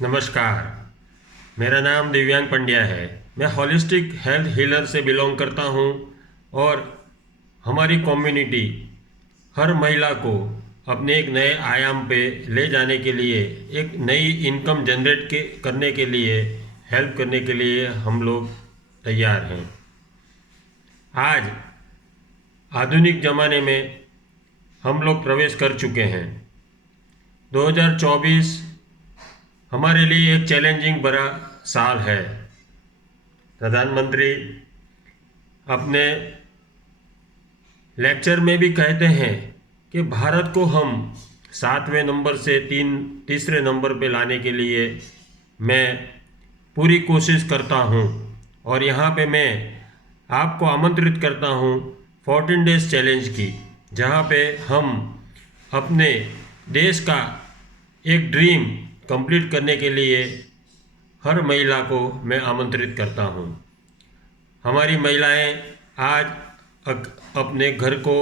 नमस्कार। मेरा नाम दिव्यांग पंड्या है। मैं होलिस्टिक हेल्थ हीलर से बिलोंग करता हूँ और हमारी कम्युनिटी हर महिला को अपने एक नए आयाम पे ले जाने के लिए, एक नई इनकम जनरेट करने के लिए, हेल्प करने के लिए हम लोग तैयार हैं। आज आधुनिक ज़माने में हम लोग प्रवेश कर चुके हैं। 2024 हमारे लिए एक चैलेंजिंग बड़ा साल है। प्रधानमंत्री अपने लेक्चर में भी कहते हैं कि भारत को हम 7वें नंबर से तीसरे नंबर पे लाने के लिए मैं पूरी कोशिश करता हूं। और यहाँ पे मैं आपको आमंत्रित करता हूं 14 डेज चैलेंज की, जहाँ पे हम अपने देश का एक ड्रीम कंप्लीट करने के लिए हर महिला को मैं आमंत्रित करता हूँ। हमारी महिलाएं आज अपने घर को,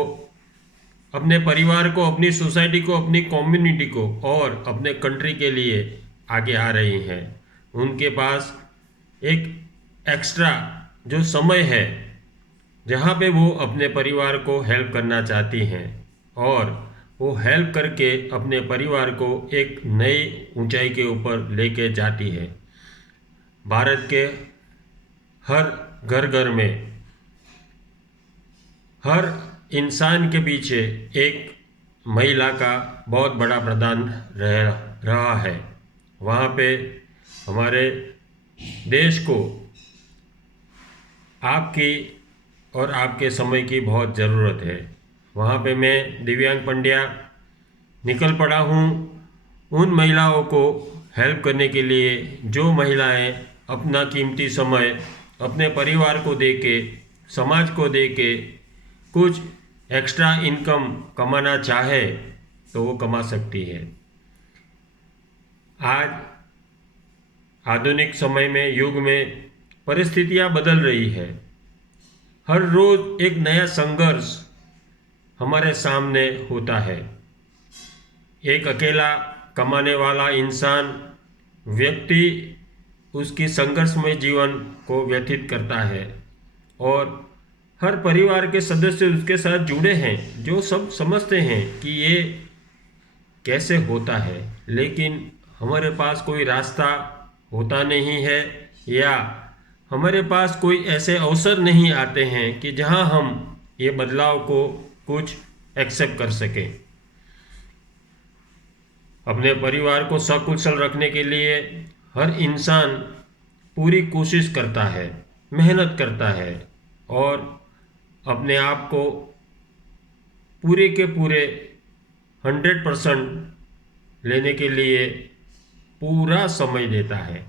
अपने परिवार को, अपनी सोसाइटी को, अपनी कम्युनिटी को और अपने कंट्री के लिए आगे आ रही हैं। उनके पास एक एक्स्ट्रा जो समय है जहाँ पे वो अपने परिवार को हेल्प करना चाहती हैं और वो हेल्प करके अपने परिवार को एक नई ऊंचाई के ऊपर लेके जाती है। भारत के हर घर घर में, हर इंसान के पीछे एक महिला का बहुत बड़ा प्रदान रहा है। वहाँ पे हमारे देश को आपकी और आपके समय की बहुत ज़रूरत है। वहाँ पे मैं दिव्यांग पंड्या निकल पड़ा हूँ उन महिलाओं को हेल्प करने के लिए जो महिलाएं अपना कीमती समय अपने परिवार को देके, समाज को देके कुछ एक्स्ट्रा इनकम कमाना चाहे तो वो कमा सकती है। आज आधुनिक समय में, युग में परिस्थितियाँ बदल रही है। हर रोज़ एक नया संघर्ष हमारे सामने होता है। एक अकेला कमाने वाला इंसान, व्यक्ति उसकी संघर्षमय जीवन को व्यतीत करता है और हर परिवार के सदस्य उसके साथ जुड़े हैं जो सब समझते हैं कि ये कैसे होता है, लेकिन हमारे पास कोई रास्ता होता नहीं है या हमारे पास कोई ऐसे अवसर नहीं आते हैं कि जहां हम ये बदलाव को कुछ एक्सेप्ट कर सकें। अपने परिवार को सकुशल रखने के लिए हर इंसान पूरी कोशिश करता है, मेहनत करता है और अपने आप को पूरे के पूरे 100% लेने के लिए पूरा समय देता है।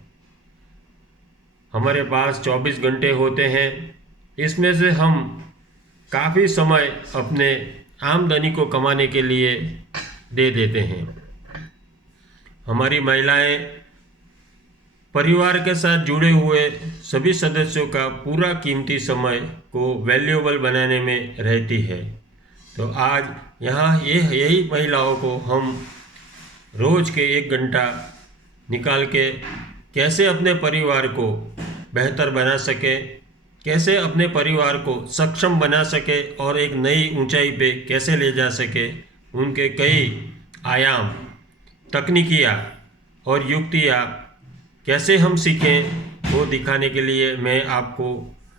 हमारे पास 24 घंटे होते हैं, इसमें से हम काफ़ी समय अपने आमदनी को कमाने के लिए दे देते हैं। हमारी महिलाएं परिवार के साथ जुड़े हुए सभी सदस्यों का पूरा कीमती समय को वैल्यूएबल बनाने में रहती है। तो आज यहाँ यही महिलाओं को हम रोज़ के 1 घंटा निकाल के कैसे अपने परिवार को बेहतर बना सके, कैसे अपने परिवार को सक्षम बना सके और एक नई ऊंचाई पे कैसे ले जा सके, उनके कई आयाम, तकनीकियाँ और युक्तियाँ कैसे हम सीखें वो दिखाने के लिए मैं आपको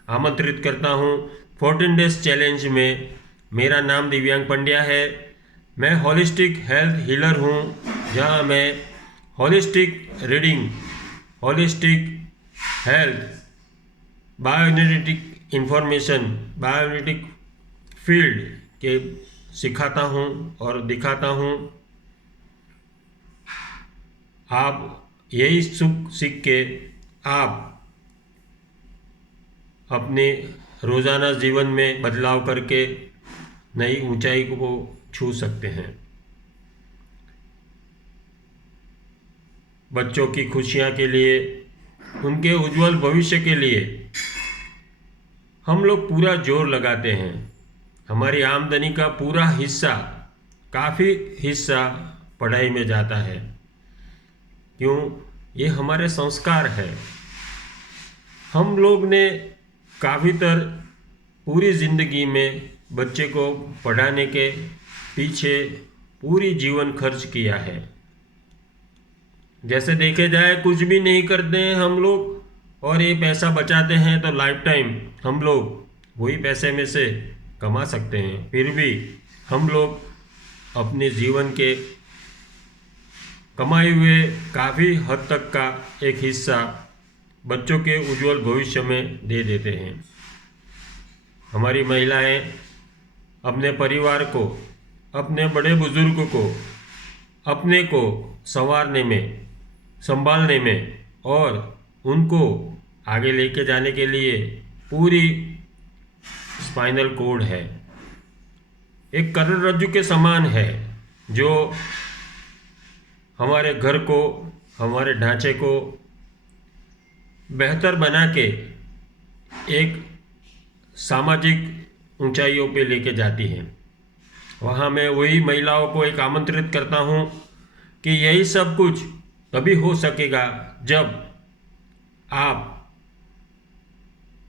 आमंत्रित करता हूँ 14 डेज चैलेंज में। मेरा नाम दिव्यांग पंड्या है। मैं होलिस्टिक हेल्थ हीलर हूँ, जहाँ मैं holistic reading, holistic health, bioenergetic information, bioenergetic field के सिखाता हूँ और दिखाता हूँ। आप यही सीख के आप अपने रोज़ाना जीवन में बदलाव करके नई ऊंचाई को छू सकते हैं। बच्चों की खुशियाँ के लिए, उनके उज्जवल भविष्य के लिए हम लोग पूरा जोर लगाते हैं। हमारी आमदनी का पूरा हिस्सा, काफ़ी हिस्सा पढ़ाई में जाता है। क्यों? ये हमारे संस्कार है। हम लोग ने काफ़ी पूरी ज़िंदगी में बच्चे को पढ़ाने के पीछे पूरी जीवन खर्च किया है। जैसे देखे जाए कुछ भी नहीं करते हैं हम लोग और ये पैसा बचाते हैं तो लाइफ टाइम हम लोग वही पैसे में से कमा सकते हैं। फिर भी हम लोग अपने जीवन के कमाए हुए काफ़ी हद तक का एक हिस्सा बच्चों के उज्जवल भविष्य में दे देते हैं। हमारी महिलाएं अपने परिवार को, अपने बड़े बुजुर्ग को, अपने को संवारने में, संभालने में और उनको आगे लेके जाने के लिए पूरी स्पाइनल कोड है, एक करोड़रज्जु के समान है, जो हमारे घर को, हमारे ढांचे को बेहतर बना के एक सामाजिक ऊंचाइयों पे लेके जाती है। वहाँ मैं वही महिलाओं को एक आमंत्रित करता हूँ कि यही सब कुछ तभी हो सकेगा जब आप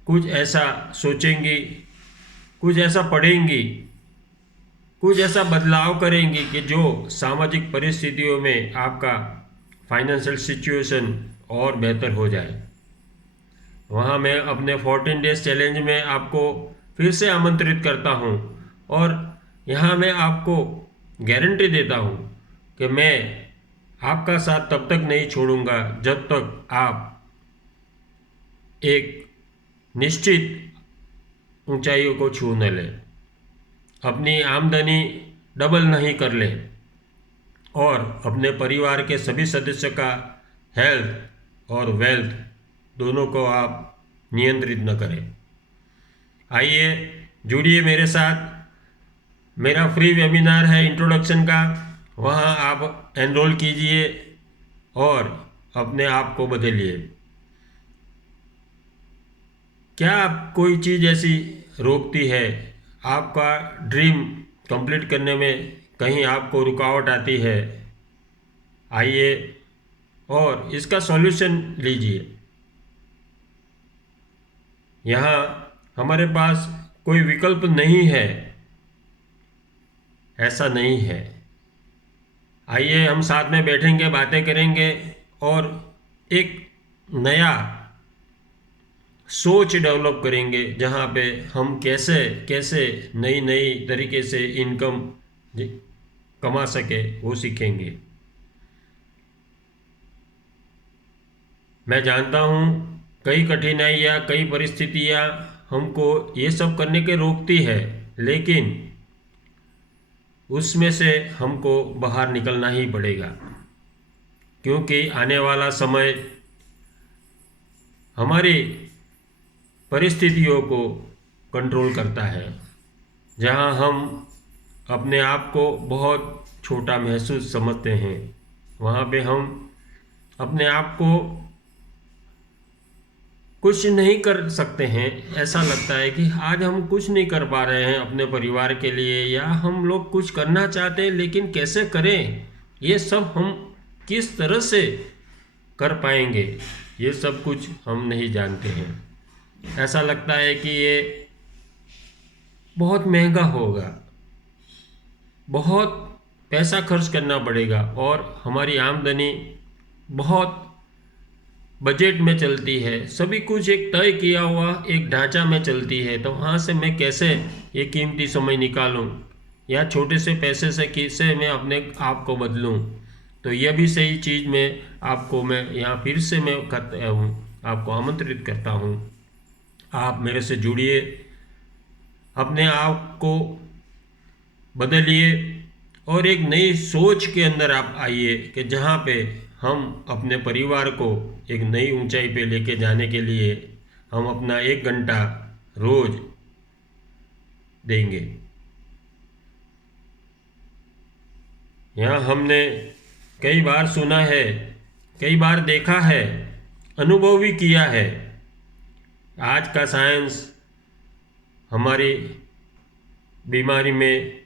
कुछ ऐसा सोचेंगी, कुछ ऐसा पढ़ेंगी, कुछ ऐसा बदलाव करेंगी कि जो सामाजिक परिस्थितियों में आपका फाइनेंशियल सिचुएशन और बेहतर हो जाए। वहाँ मैं अपने 14 डेज चैलेंज में आपको फिर से आमंत्रित करता हूँ और यहाँ मैं आपको गारंटी देता हूँ कि मैं आपका साथ तब तक नहीं छोड़ूंगा जब तक आप एक निश्चित ऊंचाइयों को छू न लें, अपनी आमदनी डबल नहीं कर लें और अपने परिवार के सभी सदस्य का हेल्थ और वेल्थ दोनों को आप नियंत्रित न करें। आइए जुड़िए मेरे साथ। मेरा फ्री वेबिनार है इंट्रोडक्शन का, वहाँ आप एनरोल कीजिए और अपने आप को बदलिए। क्या कोई चीज़ ऐसी रोकती है, आपका ड्रीम कंप्लीट करने में कहीं आपको रुकावट आती है? आइए और इसका सॉल्यूशन लीजिए। यहाँ हमारे पास कोई विकल्प नहीं है, ऐसा नहीं है। आइए हम साथ में बैठेंगे, बातें करेंगे और एक नया सोच डेवलप करेंगे जहाँ पे हम कैसे कैसे नई नई तरीके से इनकम कमा सके वो सीखेंगे। मैं जानता हूँ कई कठिनाइयाँ, कई परिस्थितियाँ हमको ये सब करने के रोकती है, लेकिन उसमें से हमको बाहर निकलना ही पड़ेगा, क्योंकि आने वाला समय हमारी परिस्थितियों को कंट्रोल करता है। जहाँ हम अपने आप को बहुत छोटा महसूस समझते हैं, वहाँ पे हम अपने आप को कुछ नहीं कर सकते हैं। ऐसा लगता है कि आज हम कुछ नहीं कर पा रहे हैं अपने परिवार के लिए, या हम लोग कुछ करना चाहते हैं लेकिन कैसे करें, ये सब हम किस तरह से कर पाएंगे, ये सब कुछ हम नहीं जानते हैं। ऐसा लगता है कि ये बहुत महंगा होगा, बहुत पैसा खर्च करना पड़ेगा और हमारी आमदनी बहुत बजट में चलती है, सभी कुछ एक तय किया हुआ एक ढांचा में चलती है। तो वहाँ से मैं कैसे ये कीमती समय निकालूं, या छोटे से पैसे से कैसे मैं अपने आप को बदलूं? तो यह भी सही चीज़ में आपको मैं यहाँ फिर से मैं आपको आमंत्रित करता हूँ। आप मेरे से जुड़िए, अपने आप को बदलिए और एक नई सोच के अंदर आप आइए कि जहाँ पे हम अपने परिवार को एक नई ऊंचाई पे लेके जाने के लिए हम अपना 1 घंटा रोज देंगे। यहाँ हमने कई बार सुना है, कई बार देखा है, अनुभव भी किया है। आज का साइंस हमारी बीमारी में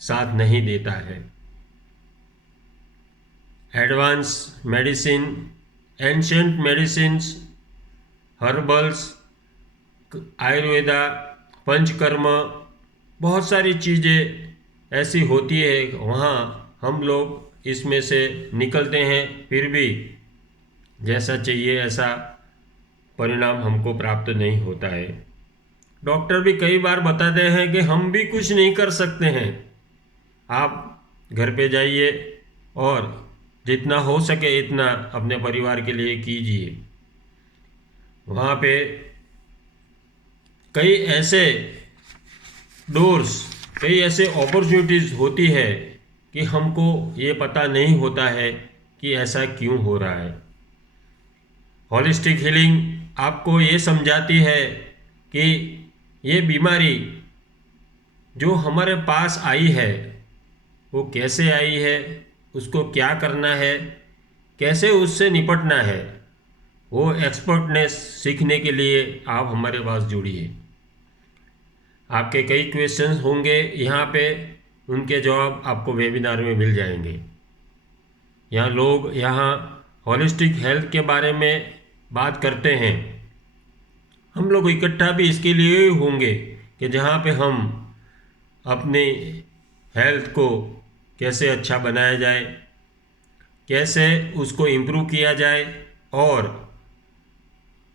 साथ नहीं देता है। Advance medicine, ancient medicines, herbals, Ayurveda, panchakarma, बहुत सारी चीज़ें ऐसी होती है, वहाँ हम लोग इसमें से निकलते हैं, फिर भी जैसा चाहिए ऐसा परिणाम हमको प्राप्त नहीं होता है। डॉक्टर भी कई बार बताते हैं कि हम भी कुछ नहीं कर सकते हैं, आप घर पे जाइए और जितना हो सके इतना अपने परिवार के लिए कीजिए। वहाँ पे कई ऐसे डोर्स, कई ऐसे अपॉर्चुनिटीज़ होती है कि हमको ये पता नहीं होता है कि ऐसा क्यों हो रहा है। हॉलिस्टिक हीलिंग आपको ये समझाती है कि ये बीमारी जो हमारे पास आई है वो कैसे आई है, उसको क्या करना है, कैसे उससे निपटना है, वो एक्सपर्टनेस सीखने के लिए आप हमारे पास जुड़िए। आपके कई क्वेश्चंस होंगे यहाँ पे, उनके जवाब आपको वेबिनार में मिल जाएंगे। यहाँ लोग हॉलिस्टिक हेल्थ के बारे में बात करते हैं। हम लोग इकट्ठा भी इसके लिए होंगे कि जहाँ पे हम अपने हेल्थ को कैसे अच्छा बनाया जाए, कैसे उसको इम्प्रूव किया जाए, और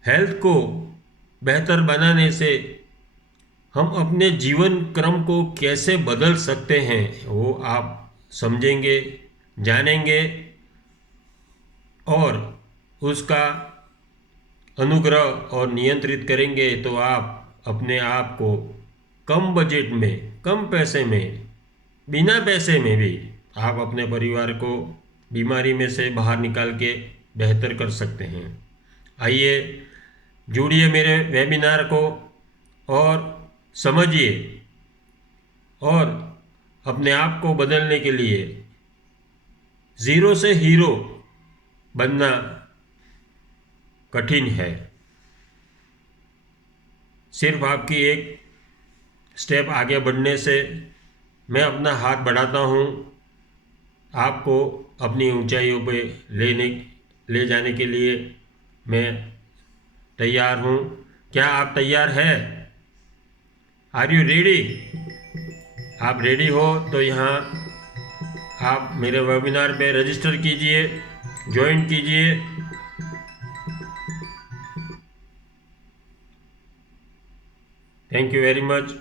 हेल्थ को बेहतर बनाने से हम अपने जीवन क्रम को कैसे बदल सकते हैं वो आप समझेंगे, जानेंगे और उसका अनुग्रह और नियंत्रित करेंगे, तो आप अपने आप को कम बजट में, कम पैसे में, बिना पैसे में भी आप अपने परिवार को बीमारी में से बाहर निकाल के बेहतर कर सकते हैं। आइए जुड़िए मेरे वेबिनार को और समझिए, और अपने आप को बदलने के लिए ज़ीरो से हीरो बनना कठिन है। सिर्फ आपकी एक स्टेप आगे बढ़ने से मैं अपना हाथ बढ़ाता हूँ, आपको अपनी ऊंचाइयों पे ले जाने के लिए मैं तैयार हूँ। क्या आप तैयार हैं? Are you ready? आप रेडी हो तो यहाँ आप मेरे वेबिनार पे रजिस्टर कीजिए, ज्वाइन कीजिए। Thank you very much.